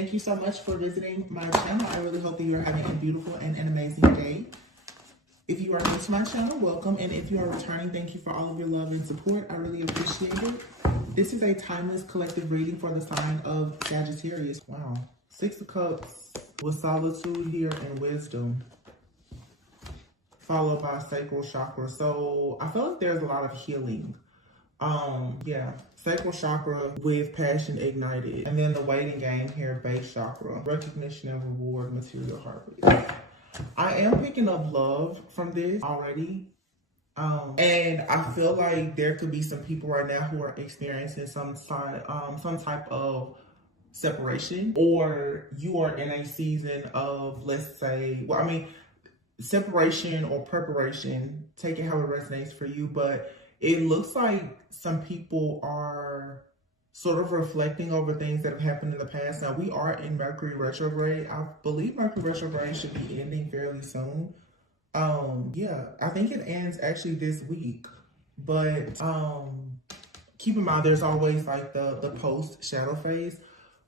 Thank you so much for visiting my channel. I really hope that you're having a beautiful and an amazing day. If you are new to my channel, welcome. And if you are returning, thank you for all of your love and support. I really appreciate it. This is a timeless collective reading for the sign of Sagittarius. Wow. 6 of Cups with solitude here and wisdom, followed by sacral chakra. So I feel like there's a lot of healing. Yeah, sacral chakra with passion ignited. And then the waiting game here, base chakra, recognition and reward, material harvest. I am picking up love from this already. And I feel like there could be some people right now who are experiencing some type of separation, or you are in a season of, let's say, separation or preparation. Take it how it resonates for you, but it looks like some people are sort of reflecting over things that have happened in the past. Now, we are in Mercury retrograde. I believe Mercury retrograde should be ending fairly soon. Yeah, I think it ends actually this week. But keep in mind, there's always like the post-shadow phase.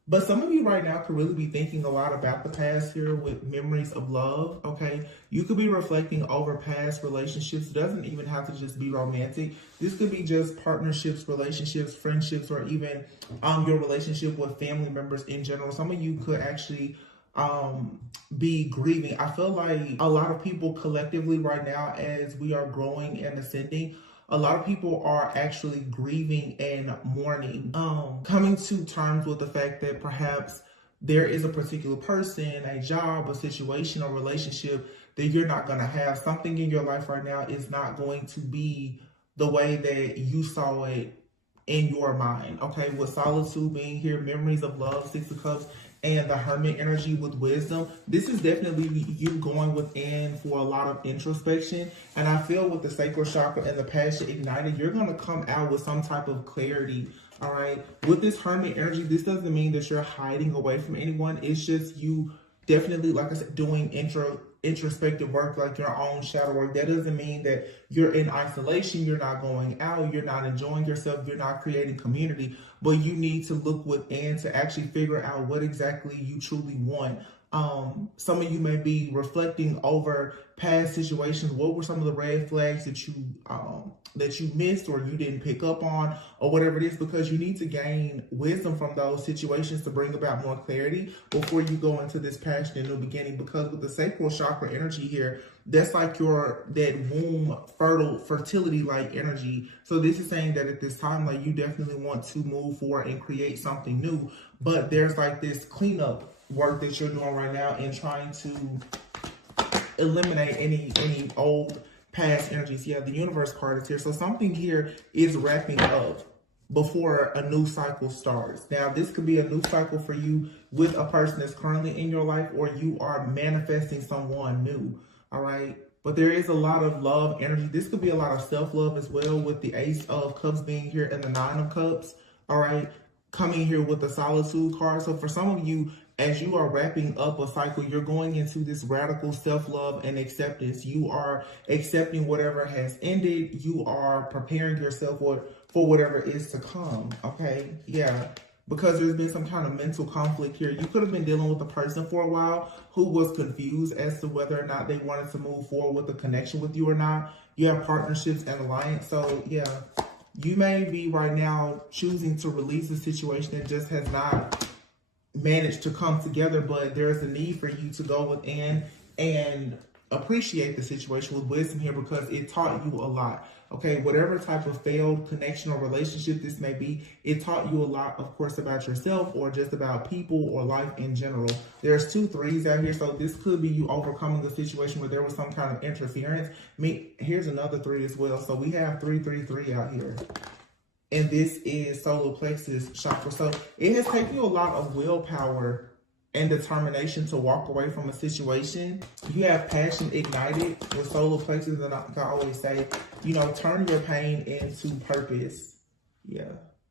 But some of you right now could really be thinking a lot about the past here with memories of love, okay? You could be reflecting over past relationships. It doesn't even have to just be romantic. This could be just partnerships, relationships, friendships, or even your relationship with family members in general. Some of you could actually be grieving. I feel like a lot of people collectively right now, as we are growing and ascending, a lot of people are actually grieving and mourning, coming to terms with the fact that perhaps there is a particular person, a job, a situation, or relationship that you're not going to have. Something in your life right now is not going to be the way that you saw it in your mind, okay? With solitude being here, memories of love, 6 of Cups, and the Hermit energy with wisdom, this is definitely you going within for a lot of introspection. And I feel with the sacral chakra and the passion ignited, you're going to come out with some type of clarity, all right? With this Hermit energy, this doesn't mean that you're hiding away from anyone. It's just you definitely, like I said, doing introspective work, like your own shadow work. That doesn't mean that you're in isolation, you're not going out, you're not enjoying yourself, you're not creating community, but you need to look within to actually figure out what exactly you truly want. Some of you may be reflecting over past situations. What were some of the red flags that you missed or you didn't pick up on, or whatever it is, because you need to gain wisdom from those situations to bring about more clarity before you go into this passion and new beginning. Because with the sacral chakra energy here, that's like that womb fertility like energy. So this is saying that at this time, like, you definitely want to move forward and create something new, but there's like this cleanup work that you're doing right now in trying to eliminate any old past energies. Yeah, the universe card is here. So something here is wrapping up before a new cycle starts. Now, this could be a new cycle for you with a person that's currently in your life, or you are manifesting someone new, all right? But there is a lot of love energy. This could be a lot of self-love as well, with the Ace of Cups being here and the 9 of Cups, all right? Coming here with the solitude card. So for some of you, as you are wrapping up a cycle, you're going into this radical self-love and acceptance. You are accepting whatever has ended. You are preparing yourself for whatever is to come, okay? Yeah, because there's been some kind of mental conflict here. You could have been dealing with a person for a while who was confused as to whether or not they wanted to move forward with a connection with you or not. You have partnerships and alliance. So yeah, you may be right now choosing to release a situation that just has not managed to come together, but there's a need for you to go within and appreciate the situation with wisdom here, because it taught you a lot, okay? Whatever type of failed connection or relationship this may be, it taught you a lot, of course, about yourself or just about people or life in general. There's 2 3s out here, so this could be you overcoming a situation where there was some kind of interference. Here's another 3 as well. So we have 3 3 3 out here. And this is solar plexus chakra. So it has taken you a lot of willpower and determination to walk away from a situation. You have passion ignited with solar plexus, and I always say, you know, turn your pain into purpose. Yeah,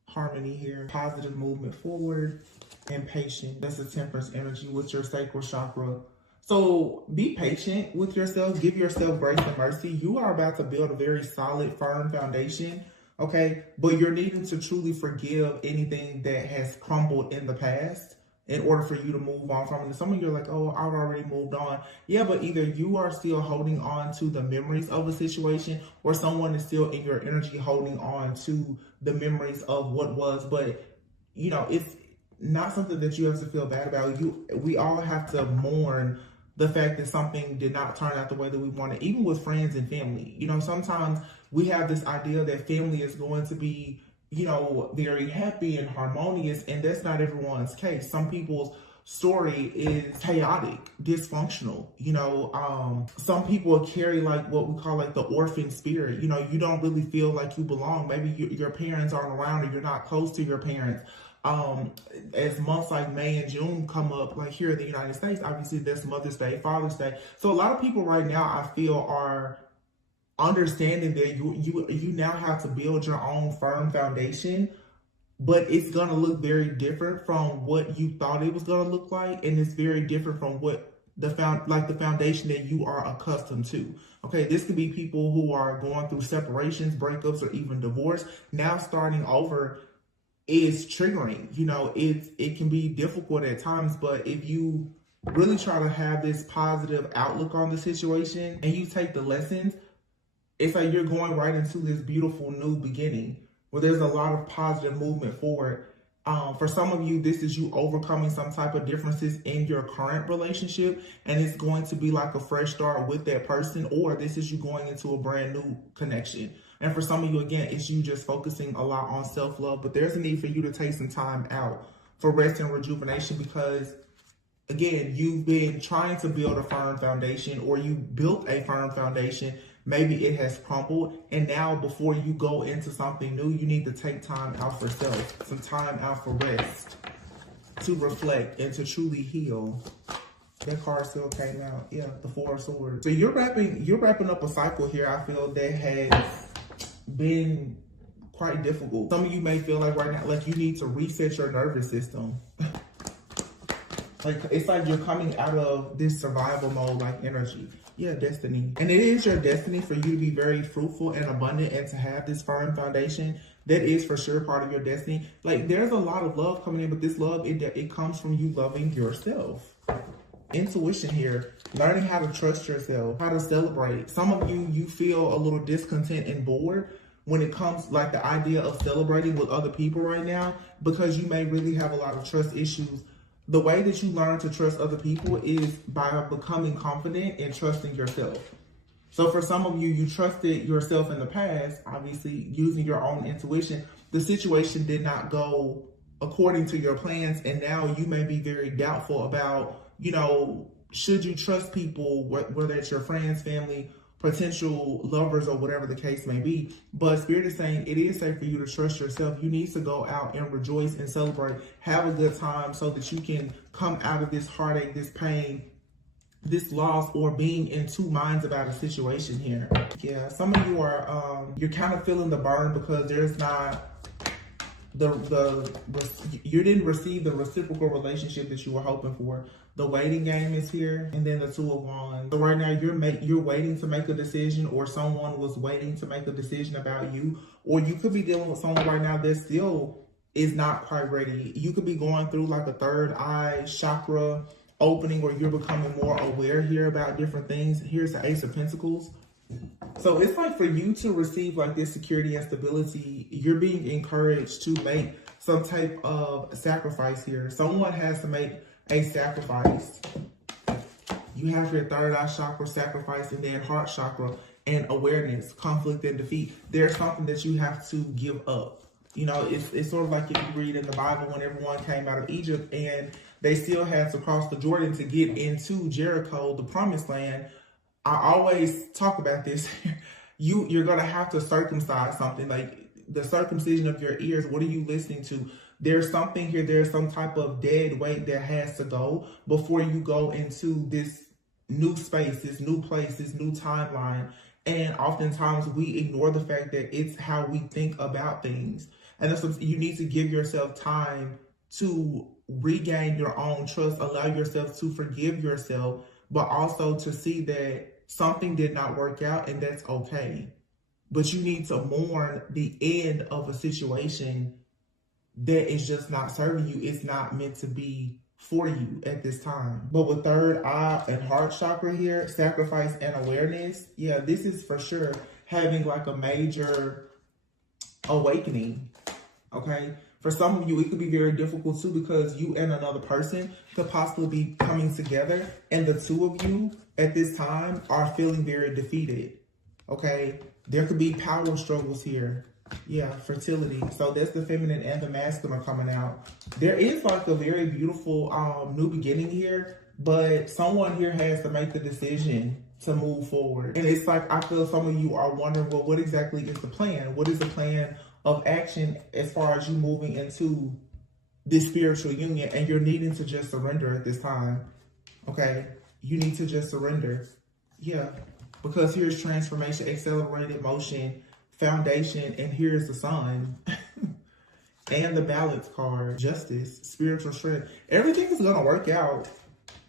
harmony here, positive movement forward, and patient. That's a temperance energy with your sacral chakra. So be patient with yourself. Give yourself grace and mercy. You are about to build a very solid, firm foundation, okay? But you're needing to truly forgive anything that has crumbled in the past in order for you to move on from it. And some of you are like, oh, I've already moved on. Yeah, but either you are still holding on to the memories of a situation, or someone is still in your energy holding on to the memories of what was. But, you know, it's not something that you have to feel bad about. We all have to mourn the fact that something did not turn out the way that we wanted, even with friends and family. You know, sometimes we have this idea that family is going to be, you know, very happy and harmonious, and that's not everyone's case. Some people's story is chaotic, dysfunctional. You know, some people carry like what we call like the orphan spirit. You know, you don't really feel like you belong. Maybe your parents aren't around, or you're not close to your parents. As months like May and June come up, like here in the United States, obviously there's Mother's Day, Father's Day. So a lot of people right now, I feel, are understanding that you now have to build your own firm foundation, but it's going to look very different from what you thought it was going to look like, and it's very different from what the foundation that you are accustomed to. Okay, this could be people who are going through separations, breakups, or even divorce. Now starting over is triggering. You know, it can be difficult at times, but if you really try to have this positive outlook on the situation and you take the lessons, it's like you're going right into this beautiful new beginning where there's a lot of positive movement forward. For some of you, this is you overcoming some type of differences in your current relationship, and it's going to be like a fresh start with that person, or this is you going into a brand new connection. And for some of you, again, it's you just focusing a lot on self-love, but there's a need for you to take some time out for rest and rejuvenation, because again, you've been trying to build a firm foundation, or you built a firm foundation. Maybe it has crumbled, and now before you go into something new, you need to take time out for self, some time out for rest, to reflect and to truly heal. That card still came out. Yeah, the Four of Swords. So you're wrapping up a cycle here, I feel, that has been quite difficult. Some of you may feel like right now, like you need to reset your nervous system. Like, it's like you're coming out of this survival mode, like energy. Yeah, destiny. And it is your destiny for you to be very fruitful and abundant and to have this firm foundation. That is for sure part of your destiny. Like, there's a lot of love coming in, but this love, it comes from you loving yourself. Intuition here, learning how to trust yourself, how to celebrate. Some of you feel a little discontent and bored when it comes like the idea of celebrating with other people right now, because you may really have a lot of trust issues. The way that you learn to trust other people is by becoming confident and trusting yourself. So for some of you, you trusted yourself in the past, obviously using your own intuition. The situation did not go according to your plans, and now you may be very doubtful about, you know, should you trust people, whether it's your friends, family, potential lovers, or whatever the case may be. But Spirit is saying it is safe for you to trust yourself. You need to go out and rejoice and celebrate, have a good time, so that you can come out of this heartache, this pain, this loss, or being in two minds about a situation here. Yeah, some of you are, you're kind of feeling the burn because there's not you didn't receive the reciprocal relationship that you were hoping for. The waiting game is here, and then the Two of Wands. So right now you're waiting to make a decision, or someone was waiting to make a decision about you, or you could be dealing with someone right now that still is not quite ready. You could be going through like a third eye chakra opening, where you're becoming more aware here about different things. Here's the Ace of Pentacles. So it's like for you to receive like this security and stability, you're being encouraged to make some type of sacrifice here. Someone has to make a sacrifice. You have your third eye chakra sacrifice, and then heart chakra and awareness, conflict and defeat. There's something that you have to give up. You know, it's sort of like if you read in the Bible when everyone came out of Egypt and they still had to cross the Jordan to get into Jericho, the promised land. I always talk about this. You're going to have to circumcise something, like the circumcision of your ears. What are you listening to? There's something here. There's some type of dead weight that has to go before you go into this new space, this new place, this new timeline. And oftentimes we ignore the fact that it's how we think about things. And that's what you need to give yourself time to regain your own trust, allow yourself to forgive yourself, but also to see that something did not work out, and that's okay. But you need to mourn the end of a situation that is just not serving you. It's not meant to be for you at this time. But with third eye and heart chakra here, sacrifice and awareness, yeah, this is for sure having like a major awakening, okay? For some of you, it could be very difficult too, because you and another person could possibly be coming together, and the two of you at this time are feeling very defeated, okay? There could be power struggles here. Yeah, fertility. So that's the feminine and the masculine are coming out. There is like a very beautiful new beginning here, but someone here has to make the decision to move forward. And it's like, I feel some of you are wondering, well, what exactly is the plan? What is the plan of action as far as you moving into this spiritual union? And you're needing to just surrender at this time, okay? You need to just surrender. Yeah, because here's transformation, accelerated motion, foundation, and here's the sun. And the balance card, justice, spiritual strength. Everything is going to work out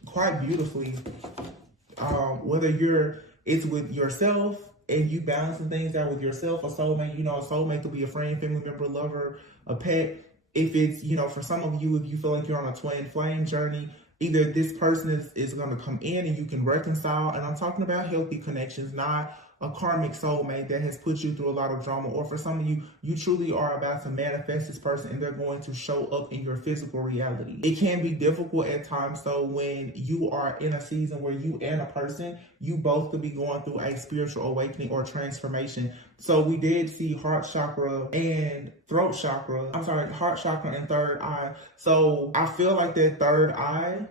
quite beautifully. Whether it's with yourself and you balancing things out with yourself, a soulmate, you know, a soulmate could be a friend, family member, lover, a pet. If it's, you know, for some of you, if you feel like you're on a twin flame journey, either this person is going to come in and you can reconcile. And I'm talking about healthy connections, not a karmic soulmate that has put you through a lot of drama. Or for some of you, you truly are about to manifest this person and they're going to show up in your physical reality. It can be difficult at times. So when you are in a season where you and a person, you both could be going through a spiritual awakening or transformation. So we did see heart chakra and throat chakra. I'm sorry, heart chakra and third eye. So I feel like that third eye,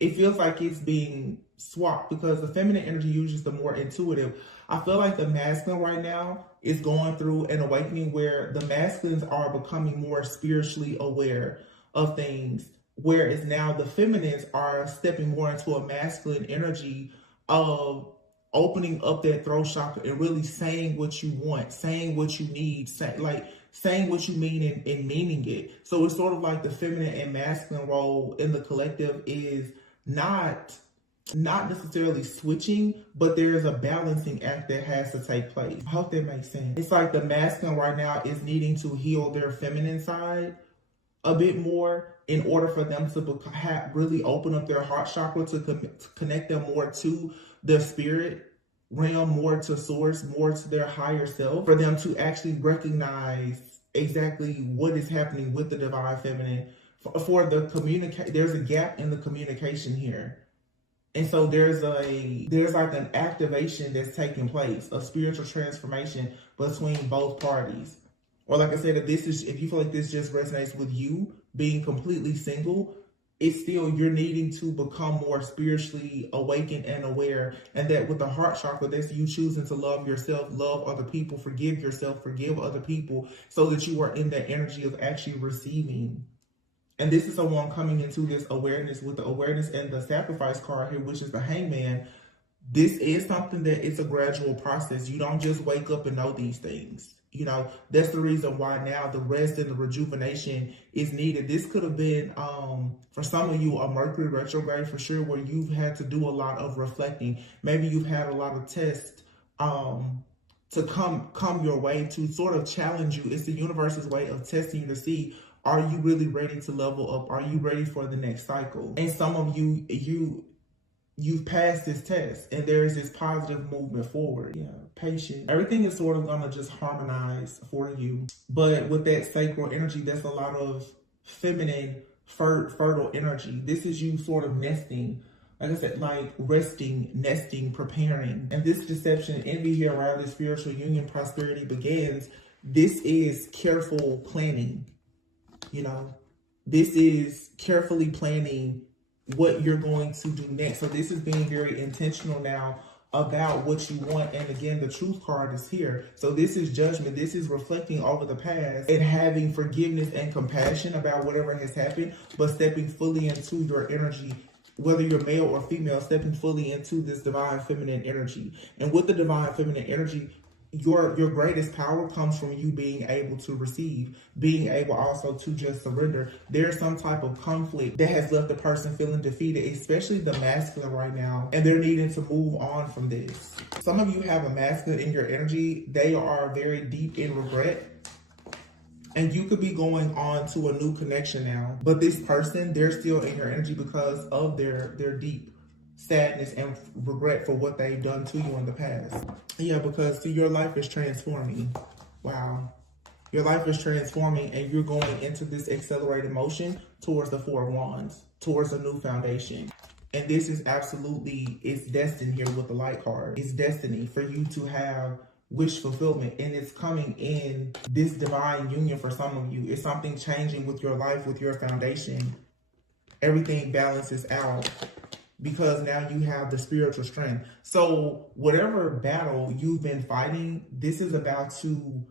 it feels like it's being swapped, because the feminine energy usually is the more intuitive. I feel like the masculine right now is going through an awakening where the masculines are becoming more spiritually aware of things, whereas now the feminines are stepping more into a masculine energy of opening up that throat chakra and really saying what you want, saying what you need, saying what you mean and meaning it. So it's sort of like the feminine and masculine role in the collective is not necessarily switching, but there's a balancing act that has to take place. I hope that makes sense. It's like the masculine right now is needing to heal their feminine side a bit more in order for them to really open up their heart chakra to connect them more to the spirit realm, more to source, more to their higher self, for them to actually recognize exactly what is happening with the divine feminine. For the there's a gap in the communication here. And so there's like an activation that's taking place, a spiritual transformation between both parties. Or like I said, if you feel like this just resonates with you being completely single, it's still, you're needing to become more spiritually awakened and aware. And that with the heart chakra, that's you choosing to love yourself, love other people, forgive yourself, forgive other people, so that you are in that energy of actually receiving. And this is someone coming into this awareness with the awareness and the sacrifice card here, which is the hangman. This is something that it's a gradual process. You don't just wake up and know these things. You know, that's the reason why now the rest and the rejuvenation is needed. This could have been, for some of you, a Mercury retrograde for sure, where you've had to do a lot of reflecting. Maybe you've had a lot of tests to come your way to sort of challenge you. It's the universe's way of testing you to see, are you really ready to level up? Are you ready for the next cycle? And some of you, you've passed this test and there is this positive movement forward. Yeah, patient. Everything is sort of going to just harmonize for you. But with that sacral energy, that's a lot of feminine, fertile energy. This is you sort of nesting. Like I said, like resting, nesting, preparing. And this deception and envy here around this spiritual union, prosperity begins. This is careful planning. You know, this is carefully planning what you're going to do next. So this is being very intentional now about what you want. And again, the truth card is here. So this is judgment. This is reflecting over the past and having forgiveness and compassion about whatever has happened, but stepping fully into your energy, whether you're male or female, stepping fully into this divine feminine energy. And with the divine feminine energy, your greatest power comes from you being able to receive, being able also to just surrender. There's some type of conflict that has left the person feeling defeated, especially the masculine right now, and they're needing to move on from this. Some of you have a masculine in your energy. They are very deep in regret. And you could be going on to a new connection now. But this person, they're still in your energy because of their deep sadness and regret for what they've done to you in the past. Yeah, because see, your life is transforming. Wow. Your life is transforming and you're going into this accelerated motion towards the Four of Wands, towards a new foundation. And this is absolutely, it's destined here with the Light card. It's destiny for you to have wish fulfillment, and it's coming in this divine union for some of you. It's something changing with your life, with your foundation. Everything balances out because now you have the spiritual strength. So whatever battle you've been fighting, this is about to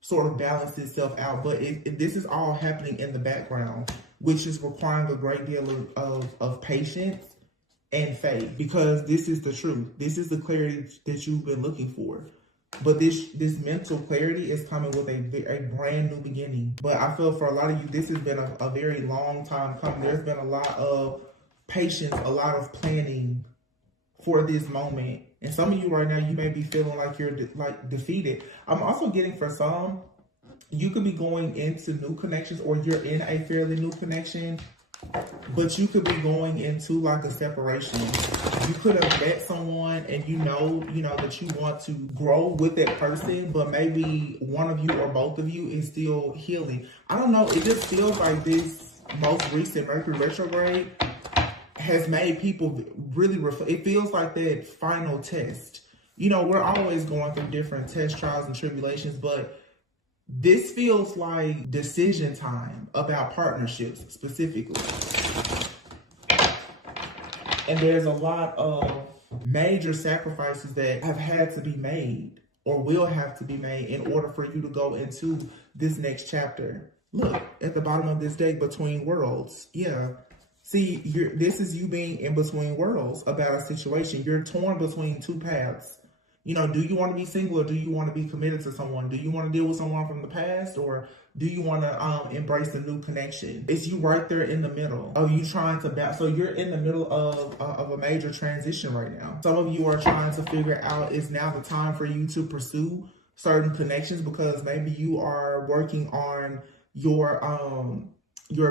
sort of balance itself out. But this is all happening in the background, which is requiring a great deal of patience and faith, because this is the truth. This is the clarity that you've been looking for. But this mental clarity is coming with a brand new beginning. But I feel for a lot of you, this has been a very long time coming. There's been a lot of patience, a lot of planning for this moment. And some of you right now, you may be feeling like you're defeated. I'm also getting for some, you could be going into new connections, or you're in a fairly new connection, but you could be going into like a separation. You could have met someone and you know that you want to grow with that person, but maybe one of you or both of you is still healing. I don't know. It just feels like this most recent Mercury retrograde has made people really it feels like that final test. You know, we're always going through different tests, trials, and tribulations, but this feels like decision time about partnerships specifically. And there's a lot of major sacrifices that have had to be made or will have to be made in order for you to go into this next chapter. Look, at the bottom of this deck, between worlds. Yeah. See, this is you being in between worlds about a situation. You're torn between two paths. You know, do you want to be single, or do you want to be committed to someone? Do you want to deal with someone from the past, or do you want to embrace a new connection? It's you right there in the middle of you trying to so you're in the middle of a major transition right now. Some of you are trying to figure out, is now the time for you to pursue certain connections, because maybe you are working on your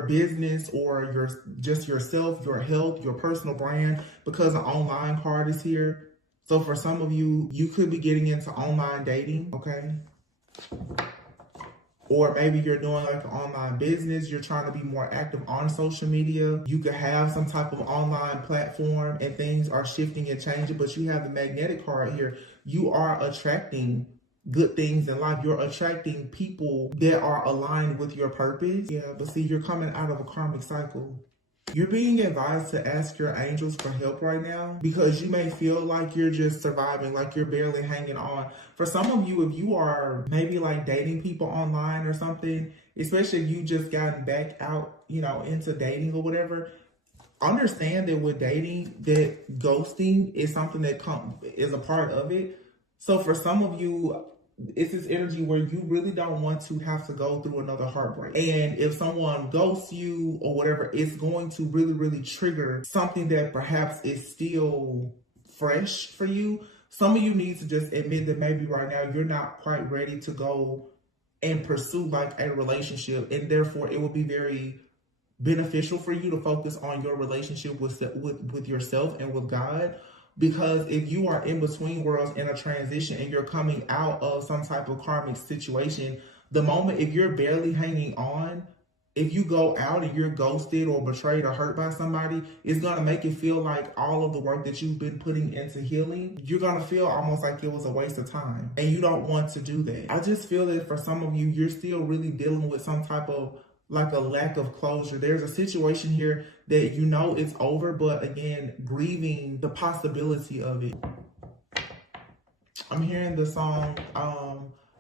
business, or just yourself, your health, your personal brand, because an online card is here. So for some of you, you could be getting into online dating, okay? Or maybe you're doing like an online business. You're trying to be more active on social media. You could have some type of online platform and things are shifting and changing, but you have the magnetic card here. You are attracting good things in life. You're attracting people that are aligned with your purpose. Yeah, but see, you're coming out of a karmic cycle. You're being advised to ask your angels for help right now, because you may feel like you're just surviving, like you're barely hanging on. For some of you, if you are maybe like dating people online or something, especially if you just gotten back out, you know, into dating or whatever, understand that with dating, that ghosting is something that is a part of it. So for some of you, it's this energy where you really don't want to have to go through another heartbreak. And if someone ghosts you or whatever, it's going to really, really trigger something that perhaps is still fresh for you. Some of you need to just admit that maybe right now you're not quite ready to go and pursue like a relationship. And therefore it will be very beneficial for you to focus on your relationship with yourself and with God. Because if you are in between worlds in a transition and you're coming out of some type of karmic situation, the moment, if you're barely hanging on, if you go out and you're ghosted or betrayed or hurt by somebody, it's going to make it feel like all of the work that you've been putting into healing, you're going to feel almost like it was a waste of time. And you don't want to do that. I just feel that for some of you, you're still really dealing with some type of like a lack of closure. There's a situation here that you know it's over, but again, grieving the possibility of it. I'm hearing the song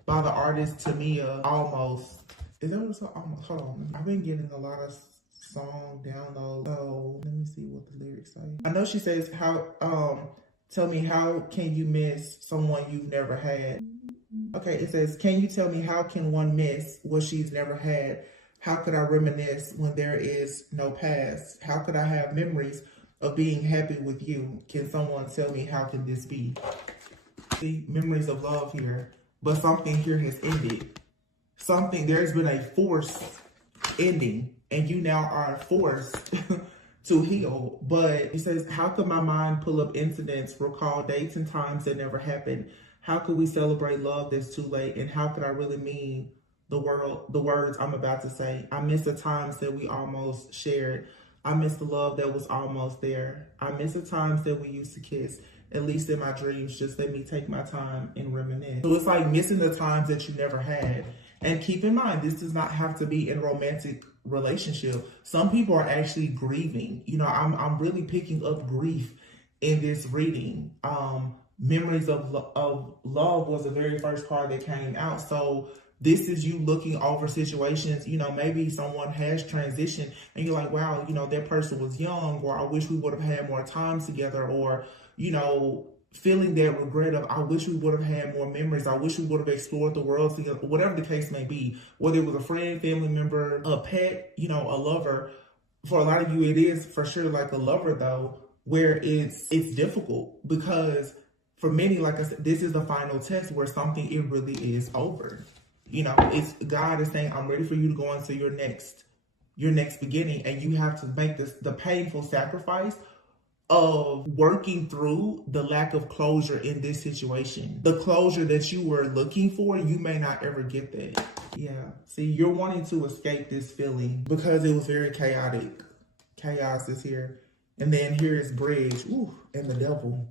by the artist Tamia, Almost. Is that what it's Almost? Hold on. I've been getting a lot of song downloads. So let me see what the lyrics say. I know she says, tell me, how can you miss someone you've never had? Okay, it says, can you tell me, how can one miss what she's never had? How could I reminisce when there is no past? How could I have memories of being happy with you? Can someone tell me, how can this be? See, memories of love here, but something here has ended. there's been a forced ending, and you now are forced to heal. But it says, how could my mind pull up incidents, recall dates and times that never happened? How could we celebrate love that's too late? And how could I really mean the words I'm about to say? I miss the times that we almost shared. I miss the love that was almost there. I miss the times that we used to kiss. At least in my dreams, just let me take my time and reminisce. So it's like missing the times that you never had. And keep in mind, this does not have to be in a romantic relationship. Some people are actually grieving. You know, I'm really picking up grief in this reading. Memories of love was the very first card that came out. So this is you looking over situations. You know, maybe someone has transitioned and you're like, wow, you know, that person was young, or I wish we would have had more time together, or, you know, feeling that regret of, I wish we would have had more memories. I wish we would have explored the world together, whatever the case may be, whether it was a friend, family member, a pet, you know, a lover. For a lot of you, it is for sure like a lover though, where it's difficult, because for many, like I said, this is the final test where something, it really is over. You know, it's God is saying, I'm ready for you to go into your next beginning, and you have to make the painful sacrifice of working through the lack of closure in this situation. The closure that you were looking for, you may not ever get that. Yeah. See, you're wanting to escape this feeling because it was very chaotic. Chaos is here. And then here is bridge. Ooh, and the devil.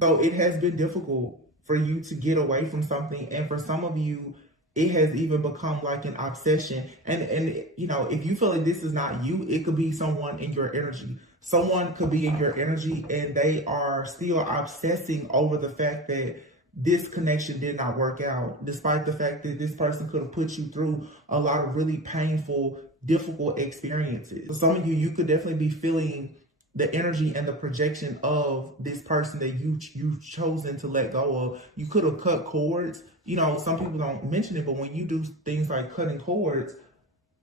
So it has been difficult for you to get away from something. And for some of you, it has even become like an obsession. And you know, if you feel like this is not you, it could be someone in your energy. Someone could be in your energy and they are still obsessing over the fact that this connection did not work out, despite the fact that this person could have put you through a lot of really painful, difficult experiences. For some of you, you could definitely be feeling the energy and the projection of this person that you've chosen to let go of. You could have cut cords. You know, some people don't mention it, but when you do things like cutting cords,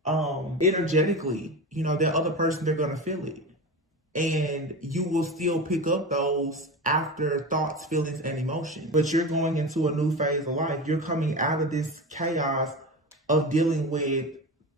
energetically, you know, that other person, they're going to feel it. And you will still pick up those after thoughts, feelings, and emotions. But you're going into a new phase of life. You're coming out of this chaos of dealing with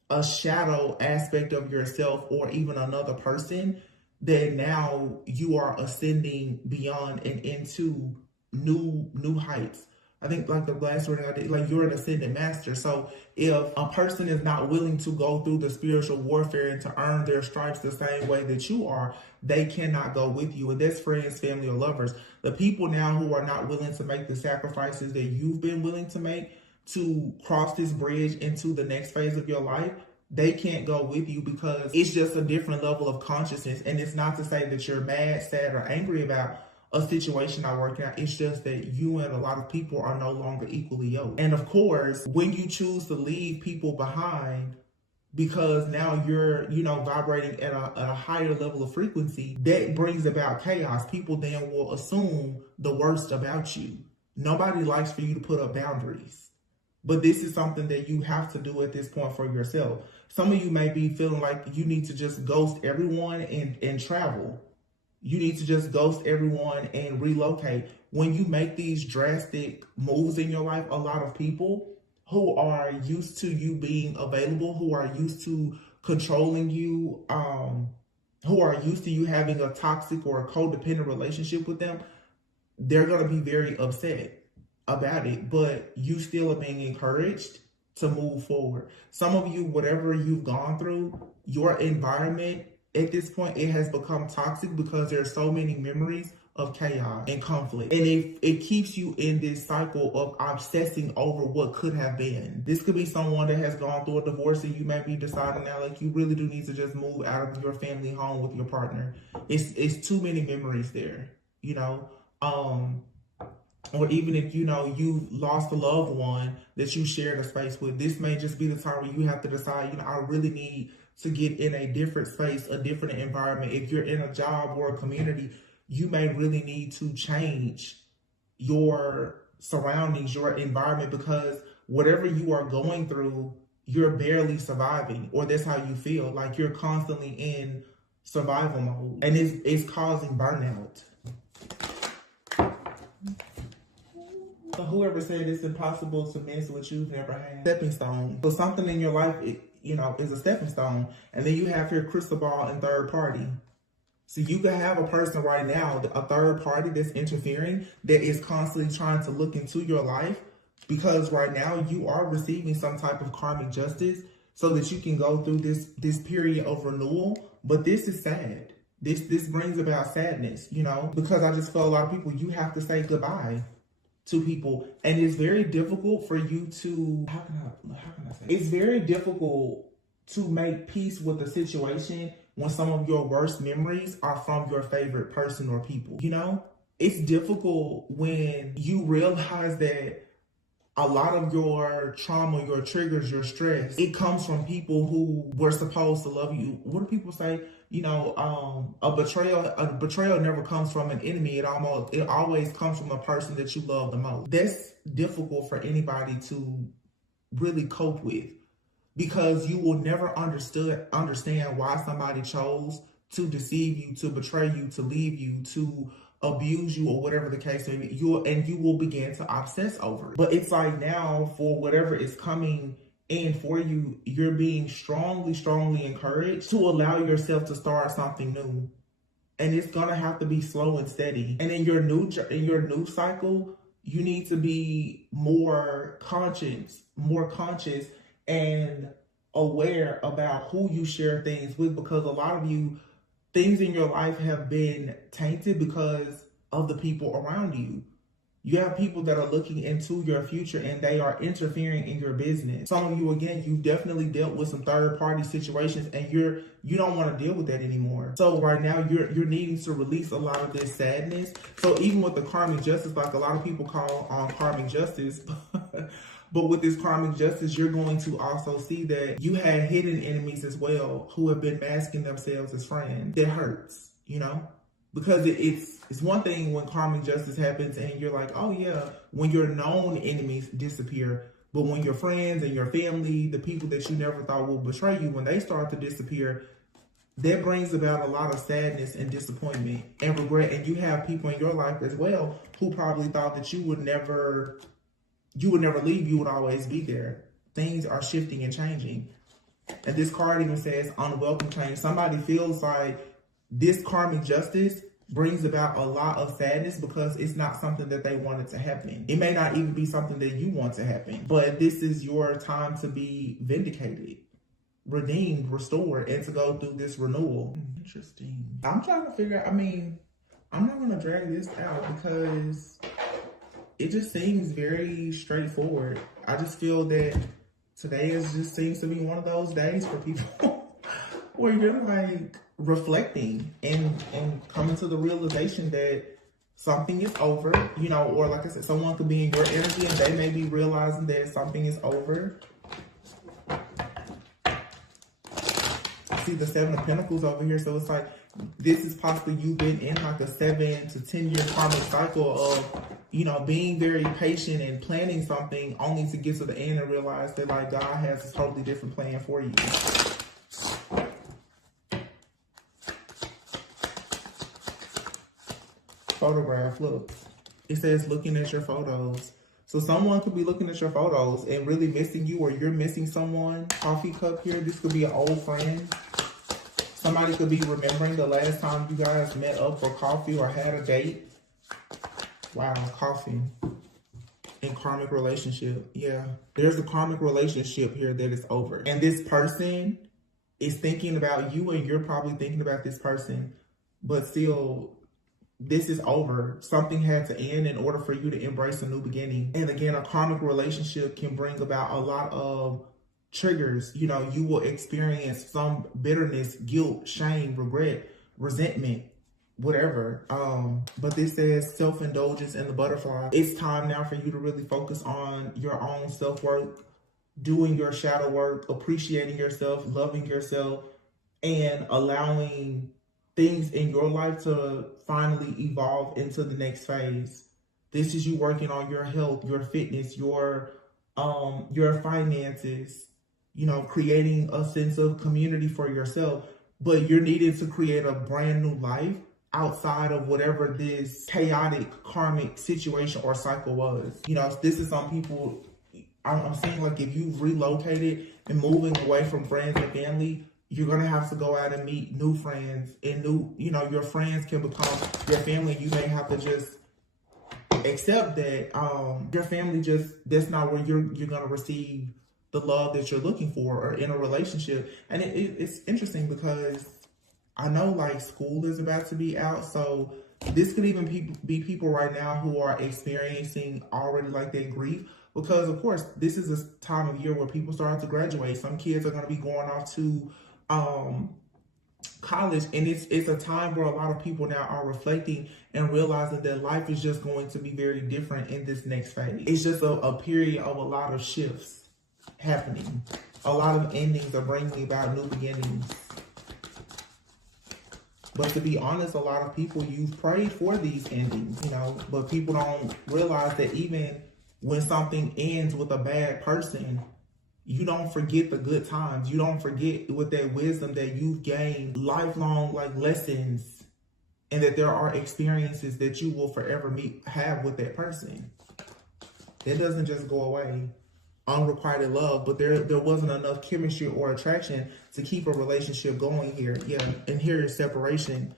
a shadow aspect of yourself or even another person, that now you are ascending beyond and into new heights. I think like the last word I did, like you're an ascended master. So if a person is not willing to go through the spiritual warfare and to earn their stripes the same way that you are, they cannot go with you. And that's friends, family, or lovers. The people now who are not willing to make the sacrifices that you've been willing to make to cross this bridge into the next phase of your life, they can't go with you because it's just a different level of consciousness. And it's not to say that you're mad, sad, or angry about a situation not working out. It's just that you and a lot of people are no longer equally yoked. And of course, when you choose to leave people behind because now you're, you know, vibrating at a higher level of frequency, that brings about chaos. People then will assume the worst about you. Nobody likes for you to put up boundaries. But this is something that you have to do at this point for yourself. Some of you may be feeling like you need to just ghost everyone and travel. You need to just ghost everyone and relocate. When you make these drastic moves in your life, a lot of people who are used to you being available, who are used to controlling you, who are used to you having a toxic or a codependent relationship with them, they're going to be very upset about it. But you still are being encouraged to move forward. Some of you, whatever you've gone through, your environment at this point, it has become toxic because there are so many memories of chaos and conflict. And it keeps you in this cycle of obsessing over what could have been. This could be someone that has gone through a divorce and you may be deciding now, like, you really do need to just move out of your family home with your partner. It's too many memories there, you know? Or even if, you know, you lost a loved one that you shared a space with, this may just be the time where you have to decide, you know, I really need to get in a different space, a different environment. If you're in a job or a community, you may really need to change your surroundings, your environment, because whatever you are going through, you're barely surviving, or that's how you feel. Like you're constantly in survival mode, and it's causing burnout. Whoever said it's impossible to miss what you've never had. Stepping stone. So something in your life, is a stepping stone. And then you have your crystal ball and third party. So you could have a person right now, a third party that's interfering, that is constantly trying to look into your life, because right now you are receiving some type of karmic justice so that you can go through this period of renewal. But this is sad. This brings about sadness, because I just feel a lot of people, you have to say goodbye to people. And it's very difficult for you to, how can I say? It's very difficult to make peace with the situation when some of your worst memories are from your favorite person or people, It's difficult when you realize that a lot of your trauma, your triggers, your stress, it comes from people who were supposed to love you. What do people say? A betrayal never comes from an enemy. It always comes from the person that you love the most. That's difficult for anybody to really cope with, because you will never understand why somebody chose to deceive you, to betray you, to leave you, to abuse you, or whatever the case may be. You will begin to obsess over it. But it's like now, for whatever is coming in for you, you're being strongly, strongly encouraged to allow yourself to start something new. And it's gonna have to be slow and steady. And in your new cycle, you need to be more conscious and aware about who you share things with, because a lot of you, things in your life have been tainted because of the people around you. You have people that are looking into your future and they are interfering in your business. Some of you, again, you've definitely dealt with some third party situations and you don't want to deal with that anymore. So right now you're needing to release a lot of this sadness. So even with the karmic justice, like a lot of people call on karmic justice, but with this karmic justice, you're going to also see that you had hidden enemies as well who have been masking themselves as friends. That hurts, because it's one thing when karmic justice happens and you're like, oh yeah, when your known enemies disappear. But when your friends and your family, the people that you never thought would betray you, when they start to disappear, that brings about a lot of sadness and disappointment and regret. And you have people in your life as well who probably thought that you would never leave, you would always be there. Things are shifting and changing. And this card even says unwelcome change. Somebody feels like this karmic justice brings about a lot of sadness because it's not something that they wanted to happen. It may not even be something that you want to happen, but this is your time to be vindicated, redeemed, restored, and to go through this renewal. Interesting. I'm trying to figure out, I'm not going to drag this out because it just seems very straightforward. I just feel that today just seems to be one of those days for people where you're like reflecting and coming to the realization that something is over, or like I said, someone could be in your energy and they may be realizing that something is over. See the 7 of Pentacles over here. So it's like, this is possibly you've been in like a 7 to 10 year karmic cycle of, being very patient and planning something only to get to the end and realize that like God has a totally different plan for you. Photograph, look. It says looking at your photos. So someone could be looking at your photos and really missing you, or you're missing someone. Coffee cup here. This could be an old friend. Somebody could be remembering the last time you guys met up for coffee or had a date. Wow, coffee. And karmic relationship. Yeah. There's a karmic relationship here that is over. And this person is thinking about you and you're probably thinking about this person. But still, this is over. Something had to end in order for you to embrace a new beginning. And again, a karmic relationship can bring about a lot of triggers. You will experience some bitterness, guilt, shame, regret, resentment, whatever. But this says self-indulgence and the butterfly. It's time now for you to really focus on your own self-work, doing your shadow work, appreciating yourself, loving yourself, and allowing things in your life to finally evolve into the next phase. This is you working on your health, your fitness, your finances, creating a sense of community for yourself. But you're needing to create a brand new life outside of whatever this chaotic karmic situation or cycle was. You know, this is some people, I'm saying, like, if you've relocated and moving away from friends and family, you're going to have to go out and meet new friends, and you know, your friends can become your family. You may have to just accept that your family that's not where you're going to receive the love that you're looking for or in a relationship. And it's interesting because I know, like, school is about to be out, so this could even be people right now who are experiencing already, like, that grief, because of course this is a time of year where people start to graduate. Some kids are going to be going off to college, and it's a time where a lot of people now are reflecting and realizing that life is just going to be very different in this next phase. It's just a period of a lot of shifts happening. A lot of endings are bringing about new beginnings. But to be honest, a lot of people, you've prayed for these endings, you know, but people don't realize that even when something ends with a bad person, you don't forget the good times. You don't forget with that wisdom that you've gained, lifelong, like, lessons, and that there are experiences that you will forever have with that person. It doesn't just go away. Unrequited love, but there wasn't enough chemistry or attraction to keep a relationship going here. Yeah, and here is separation.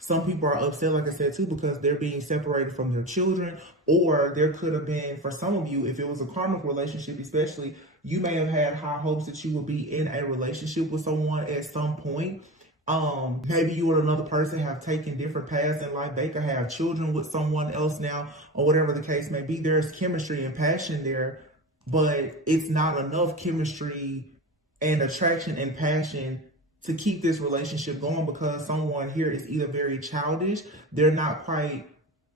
Some people are upset, like I said, too, because they're being separated from their children, or there could have been, for some of you, if it was a karmic relationship especially, you may have had high hopes that you would be in a relationship with someone at some point. Maybe you or another person have taken different paths in life. They could have children with someone else now, or whatever the case may be. There's chemistry and passion there, but it's not enough chemistry and attraction and passion to keep this relationship going, because someone here is either very childish, they're not quite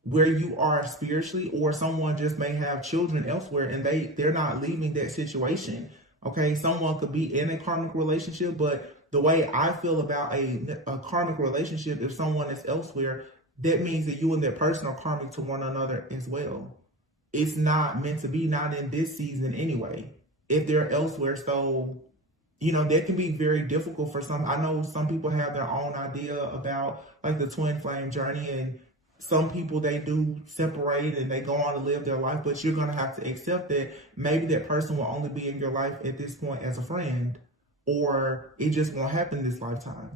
where you are spiritually, or someone just may have children elsewhere and they're not leaving that situation. Okay, someone could be in a karmic relationship, but the way I feel about a karmic relationship, if someone is elsewhere, that means that you and that person are karmic to one another as well. It's not meant to be, not in this season anyway, if they're elsewhere. So, you know, that can be very difficult for some. I know some people have their own idea about, like, the twin flame journey, and some people, they do separate and they go on to live their life, but you're going to have to accept that maybe that person will only be in your life at this point as a friend, or it just won't happen this lifetime.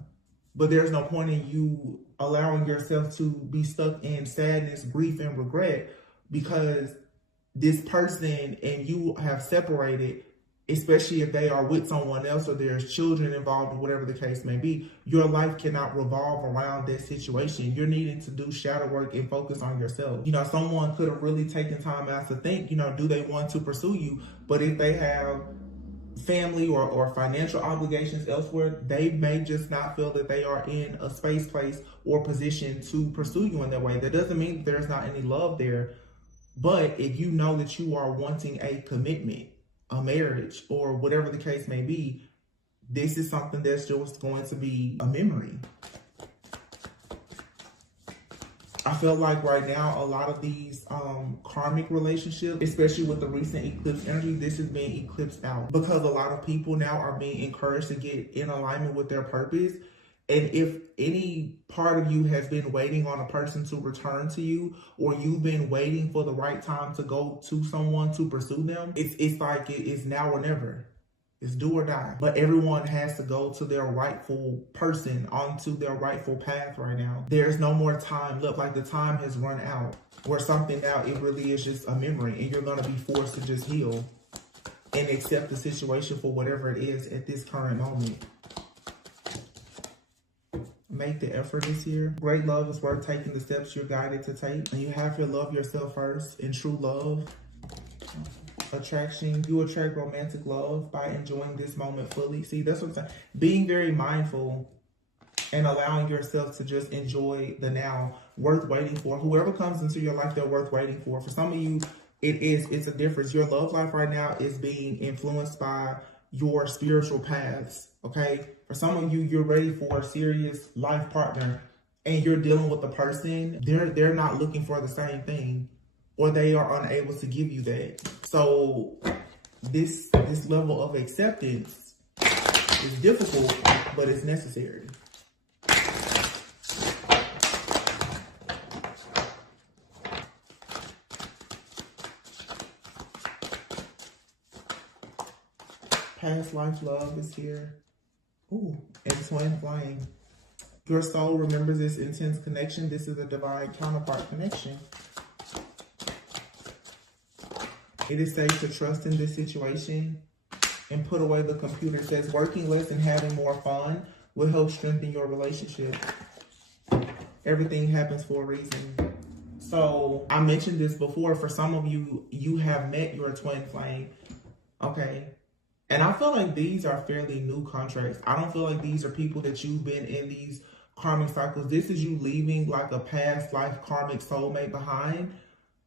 But there's no point in you allowing yourself to be stuck in sadness, grief, and regret because this person and you have separated, especially if they are with someone else or there's children involved or whatever the case may be. Your life cannot revolve around that situation. You're needing to do shadow work and focus on yourself. You know, someone could have really taken time out to think, you know, do they want to pursue you? But if they have family or financial obligations elsewhere, they may just not feel that they are in a space, place, or position to pursue you in that way. That doesn't mean that there's not any love there. But if you know that you are wanting a commitment, a marriage, or whatever the case may be, this is something that's just going to be a memory. I feel like right now, a lot of these karmic relationships, especially with the recent eclipse energy, this is being eclipsed out because a lot of people now are being encouraged to get in alignment with their purpose. And if any part of you has been waiting on a person to return to you, or you've been waiting for the right time to go to someone to pursue them, it's like it's now or never. It's do or die. But everyone has to go to their rightful person, onto their rightful path right now. There's no more time. Look, like the time has run out. Where something now, it really is just a memory, and you're going to be forced to just heal and accept the situation for whatever it is at this current moment. Make the effort this year. Great love is worth taking the steps you're guided to take. And you have to love yourself first. In true love, attraction, you attract romantic love by enjoying this moment fully. See, that's what I'm saying. Being very mindful and allowing yourself to just enjoy the now. Worth waiting for. Whoever comes into your life, they're worth waiting for. For some of you, it's a difference. Your love life right now is being influenced by your spiritual paths, okay? For some of you, you're ready for a serious life partner and you're dealing with a person, they're not looking for the same thing, or they are unable to give you that. So this level of acceptance is difficult, but it's necessary. Past life love is here. Ooh, and twin flame. Your soul remembers this intense connection. This is a divine counterpart connection. It is safe to trust in this situation and put away the computer. It says working less and having more fun will help strengthen your relationship. Everything happens for a reason. So I mentioned this before. For some of you, you have met your twin flame. Okay. And I feel like these are fairly new contracts. I don't feel like these are people that you've been in these karmic cycles. This is you leaving like a past life karmic soulmate behind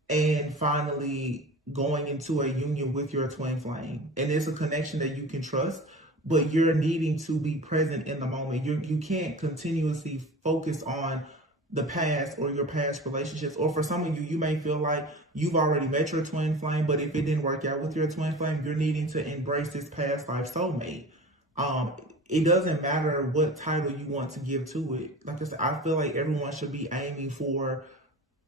and finally going into a union with your twin flame. And it's a connection that you can trust, but you're needing to be present in the moment. You can't continuously focus on the past or your past relationships. Or for some of you, you may feel like you've already met your twin flame, but if it didn't work out with your twin flame, you're needing to embrace this past life soulmate. It doesn't matter what title you want to give to it. Like I said, I feel like everyone should be aiming for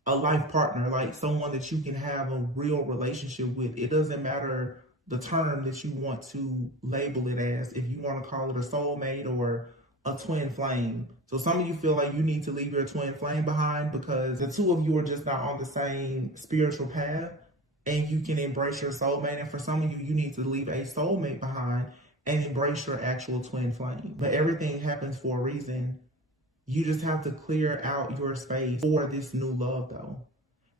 a life partner, like someone that you can have a real relationship with. It doesn't matter the term that you want to label it as, if you want to call it a soulmate or a twin flame. So some of you feel like you need to leave your twin flame behind because the two of you are just not on the same spiritual path, and you can embrace your soulmate. And for some of you, you need to leave a soulmate behind and embrace your actual twin flame. But everything happens for a reason. You just have to clear out your space for this new love though.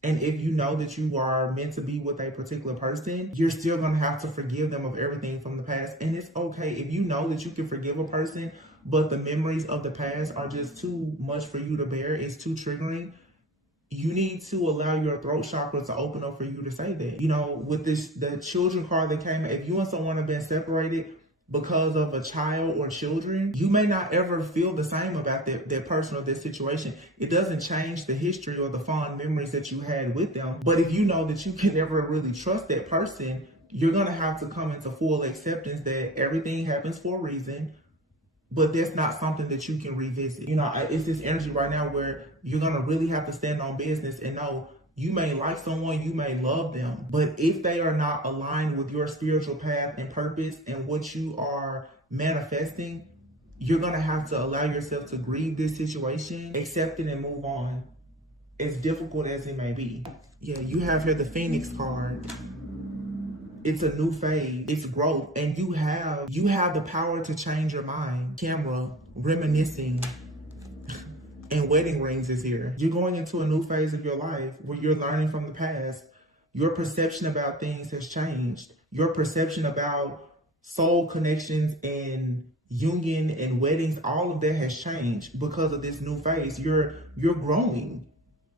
And if you know that you are meant to be with a particular person, you're still going to have to forgive them of everything from the past. And it's okay if you know that you can forgive a person, but the memories of the past are just too much for you to bear. It's too triggering. You need to allow your throat chakra to open up for you to say that. You know, with this, the children card that came, if you and someone have been separated because of a child or children, you may not ever feel the same about that person or this situation. It doesn't change the history or the fond memories that you had with them. But if you know that you can never really trust that person, you're going to have to come into full acceptance that everything happens for a reason, but that's not something that you can revisit. You know, it's this energy right now where you're going to really have to stand on business and know you may like someone, you may love them, but if they are not aligned with your spiritual path and purpose and what you are manifesting, you're going to have to allow yourself to grieve this situation, accept it, and move on, as difficult as it may be. Yeah, you have here the Phoenix card. It's a new phase, it's growth, and you have the power to change your mind. Camera, reminiscing, and wedding rings is here. You're going into a new phase of your life where you're learning from the past. Your perception about things has changed. Your perception about soul connections and union and weddings, all of that has changed because of this new phase. You're growing.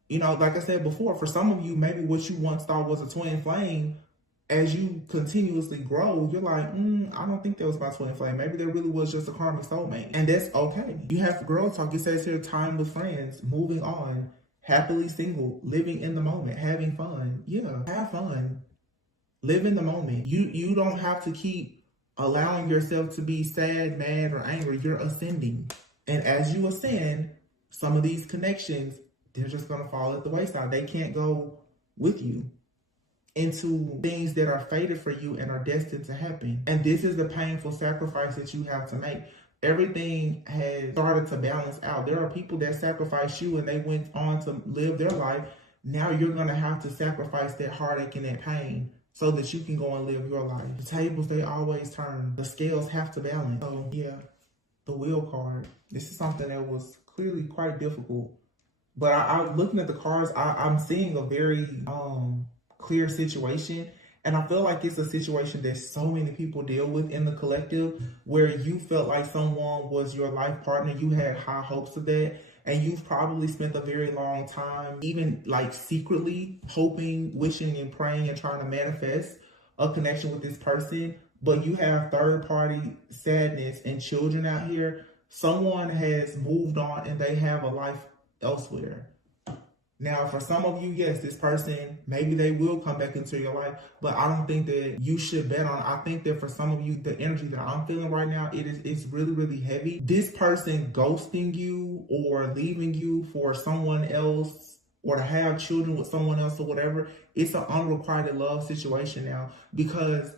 You know, like I said before, for some of you, maybe what you once thought was a twin flame, as you continuously grow, you're like, I don't think that was my twin flame. Maybe there really was just a karmic soulmate. And that's okay. You have girl talk. It says here, time with friends, moving on, happily single, living in the moment, having fun. Yeah, have fun. Live in the moment. You don't have to keep allowing yourself to be sad, mad, or angry. You're ascending. And as you ascend, some of these connections, they're just going to fall at the wayside. They can't go with you into things that are fated for you and are destined to happen. And this is the painful sacrifice that you have to make. Everything has started to balance out. There are people that sacrificed you and they went on to live their life. Now you're going to have to sacrifice that heartache and that pain so that you can go and live your life. The tables, they always turn. The scales have to balance. So yeah, the wheel card. This is something that was clearly quite difficult. But I looking at the cards, I'm seeing a very clear situation, and I feel like it's a situation that so many people deal with in the collective, where you felt like someone was your life partner, you had high hopes of that, and you've probably spent a very long time even like secretly hoping, wishing, and praying and trying to manifest a connection with this person, but you have third party sadness and children out here. Someone has moved on and they have a life elsewhere. Now, for some of you, yes, this person, maybe they will come back into your life, but I don't think that you should bet on it. I think that for some of you, the energy that I'm feeling right now, it's really, really heavy. This person ghosting you or leaving you for someone else or to have children with someone else or whatever, it's an unrequited love situation now, because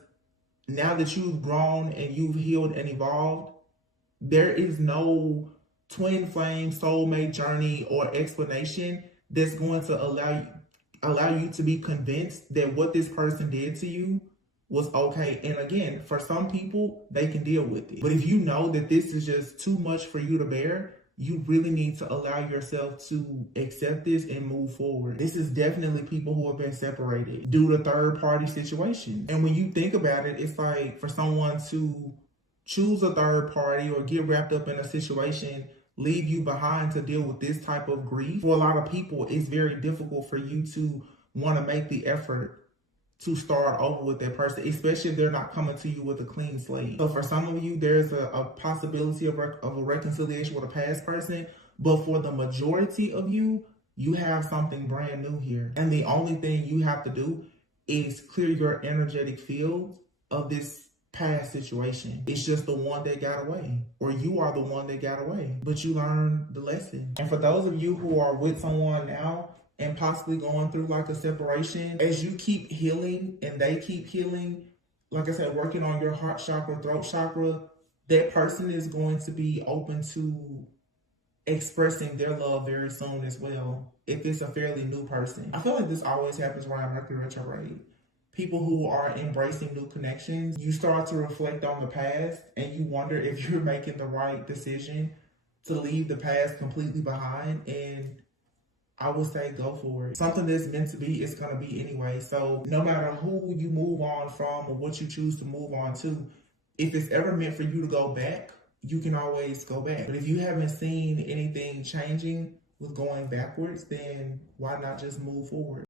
now that you've grown and you've healed and evolved, there is no twin flame soulmate journey or explanation that's going to allow you to be convinced that what this person did to you was okay. And again, for some people, they can deal with it. But if you know that this is just too much for you to bear, you really need to allow yourself to accept this and move forward. This is definitely people who have been separated due to third party situation. And when you think about it, it's like for someone to choose a third party or get wrapped up in a situation, leave you behind to deal with this type of grief. For a lot of people, it's very difficult for you to want to make the effort to start over with that person, especially if they're not coming to you with a clean slate. So for some of you, there's a possibility of a reconciliation with a past person, but for the majority of you, you have something brand new here. And the only thing you have to do is clear your energetic field of this past situation. It's just the one that got away, or you are the one that got away, but you learned the lesson. And for those of you who are with someone now, and possibly going through like a separation, as you keep healing and they keep healing, like I said, working on your heart chakra, throat chakra, that person is going to be open to expressing their love very soon as well, if it's a fairly new person. I feel like this always happens around Mercury retrograde. People who are embracing new connections, you start to reflect on the past and you wonder if you're making the right decision to leave the past completely behind. And I would say go for it. Something that's meant to be is going to be anyway. So no matter who you move on from or what you choose to move on to, if it's ever meant for you to go back, you can always go back. But if you haven't seen anything changing with going backwards, then why not just move forward?